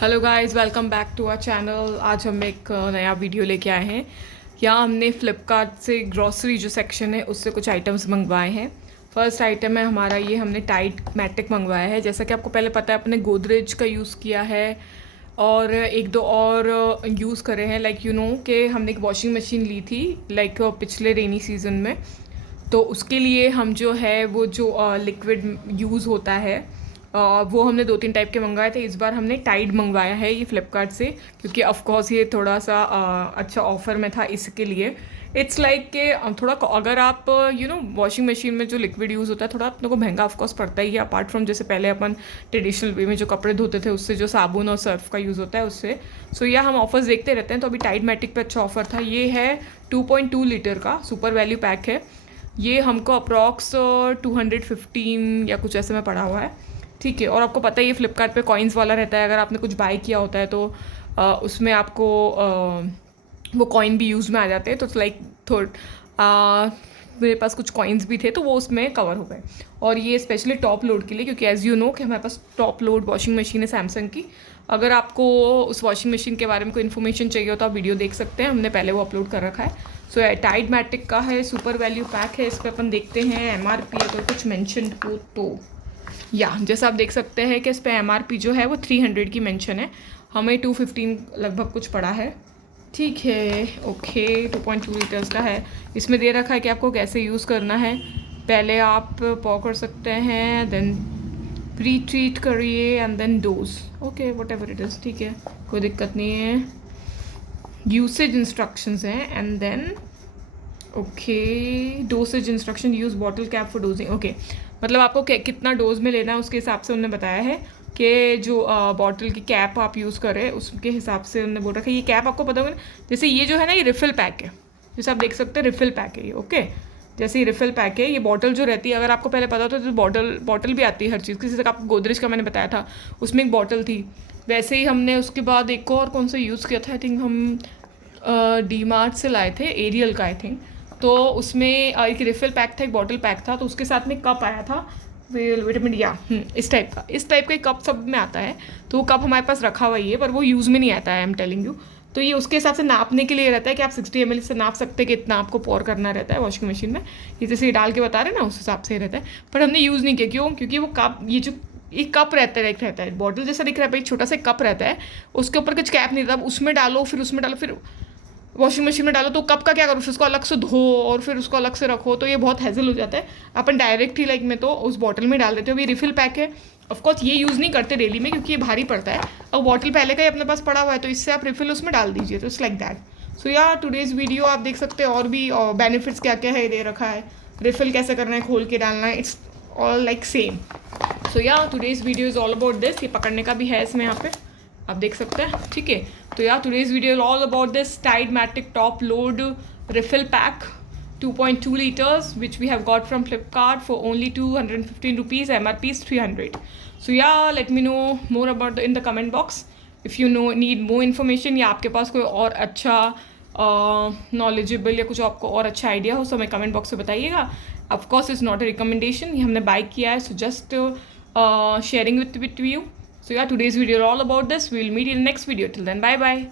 Hello guys, welcome back to our channel. आज हम एक नया वीडियो लेके आए हैं। यहाँ हमने फ्लिपकार्ट से ग्रॉसरी जो सेक्शन है उससे कुछ आइटम्स मंगवाए हैं। फर्स्ट आइटम है हमारा ये, हमने टाइड मैटिक मंगवाया है। जैसा कि आपको पहले पता है, अपने गोदरेज का यूज़ किया है और एक दो और यूज़ करे हैं। लाइक कि हमने एक वॉशिंग मशीन ली थी लाइक पिछले रेनी सीजन में। तो उसके लिए हम जो है वो जो लिक्विड यूज़ होता है वो हमने 2-3 टाइप के मंगवाए थे। इस बार हमने टाइड मंगवाया है ये फ्लिपकार्ट से, क्योंकि ऑफकोर्स ये थोड़ा सा अच्छा ऑफ़र में था इसके लिए। इट्स लाइक कि थोड़ा अगर आप वॉशिंग मशीन में जो लिक्विड यूज़ होता है थोड़ा अपने को महंगा ऑफकोर्स पड़ता ही है। अपार्ट फ्रॉम जैसे पहले अपन ट्रेडिशनल वे में जो कपड़े धोते थे उससे जो साबुन और सर्फ का यूज़ होता है उससे। सो यह हम ऑफर्स देखते रहते हैं। तो अभी टाइड मैटिक पे अच्छा ऑफर था। ये है 2.2 लीटर का सुपर वैल्यू पैक है। ये हमको अप्रॉक्स 215 या कुछ ऐसे में पड़ा हुआ है, ठीक है। और आपको पता ही है फ्लिपकार्ट पे कॉइन्स वाला रहता है। अगर आपने कुछ बाय किया होता है तो उसमें आपको वो कॉइन भी यूज़ में आ जाते हैं। तो लाइक मेरे पास कुछ कॉइन्स भी थे तो वो उसमें कवर हो गए। और ये स्पेशली टॉप लोड के लिए, क्योंकि एज़ यू नो कि हमारे पास टॉप लोड वॉशिंग मशीन है सैमसंग की। अगर आपको उस वॉशिंग मशीन के बारे में कोई इन्फॉर्मेशन चाहिए हो तो आप वीडियो देख सकते हैं, हमने पहले वो अपलोड कर रखा है। सो टाइड मैटिक का है, सुपर वैल्यू पैक है। इस पर अपन देखते हैं MRP अगर कुछ मैंशन हो तो। जैसा आप देख सकते हैं कि इस पर MRP जो है वो 300 की मेंशन है। हमें 215 लगभग कुछ पड़ा है, ठीक है। ओके, 2.2 लीटर्स का है। इसमें दे रखा है कि आपको कैसे यूज़ करना है। पहले आप पॉ कर सकते हैं, देन प्री ट्रीट करिए and then dose. Okay, whatever it is, ठीक है, कोई दिक्कत नहीं है। यूसेज इंस्ट्रक्शंस हैं and then okay dosage instruction, use bottle cap for dosing. Okay, मतलब आपको कितना डोज में लेना है उसके हिसाब से उन्होंने बताया है कि जो बॉटल की कैप आप यूज़ करें उसके हिसाब से उन्होंने बोल रखा है। ये कैप आपको पता होगा ना, जैसे ये जो है ना ये रिफ़िल पैक है, जैसे आप देख सकते हैं रिफ़िल पैक है ये। ओके, जैसे ये रिफ़िल पैक है। ये बॉटल जो रहती है, अगर आपको पहले पता होता तो बॉटल भी आती है हर चीज़ की। जैसे आपको गोदरेज का मैंने बताया था उसमें एक बॉटल थी, वैसे ही हमने उसके बाद एक और कौन सा यूज़ किया था, आई थिंक हम डी मार्ट से लाए थे, एरियल का आई थिंक। तो उसमें एक रिफ़िल पैक था, एक बॉटल पैक था, तो उसके साथ में कप आया था विटामिन इस टाइप का एक कप सब में आता है। तो वो कप हमारे पास रखा हुआ ही है, पर वो यूज़ में नहीं आता है, आई एम टेलिंग यू। तो ये उसके हिसाब से नापने के लिए रहता है कि आप 60 ml से नाप सकते हैं कि इतना आपको पोर करना रहता है वॉशिंग मशीन में। ये जैसे ये डाल के बता रहे हैं ना, उस हिसाब से रहता है। पर हमने यूज़ नहीं किया, क्यों? क्योंकि वो कप, ये जो एक कप रहता है बॉटल जैसा दिख रहा है, छोटा सा कप रहता है, उसके ऊपर कुछ कैप नहीं रहता। उसमें डालो फिर वॉशिंग मशीन में डालो, तो कप का क्या करो, फिर उसको अलग से धो और फिर उसको अलग से रखो, तो ये बहुत हैजल हो जाता है। अपन डायरेक्ट ही लाइक में तो उस बॉटल में डाल देते हो। ये रिफिल पैक है, ऑफकोर्स ये यूज़ नहीं करते डेली में क्योंकि ये भारी पड़ता है। अब बॉटल पहले का ही अपने पास पड़ा हुआ है तो इससे आप रिफिल उसमें डाल दीजिए, तो it's like that. So today's video आप देख सकते हैं और भी बेनिफिट्स क्या क्या है दे रखा है। रिफिल कैसे करना है, खोल के डालना है, it's all like same. So today's video is all about this. ये पकड़ने का भी है इसमें, यहाँ पे आप देख सकते हैं, ठीक है। तो today's video is all about this Tide Matic top load refill pack 2.2 liters which we have got from Flipkart for only 215 rupees. MRP is 300. So let me know more about in the comment box if you need more information या आपके पास कोई और अच्छा knowledgeable या कुछ आपको और अच्छा आइडिया हो, तो हमें कमेंट बॉक्स में बताइएगा। Of course is not a recommendation, ये हमने बाय किया है, so just sharing with you. So today's video is all about this. We will meet in the next video. Till then, bye bye.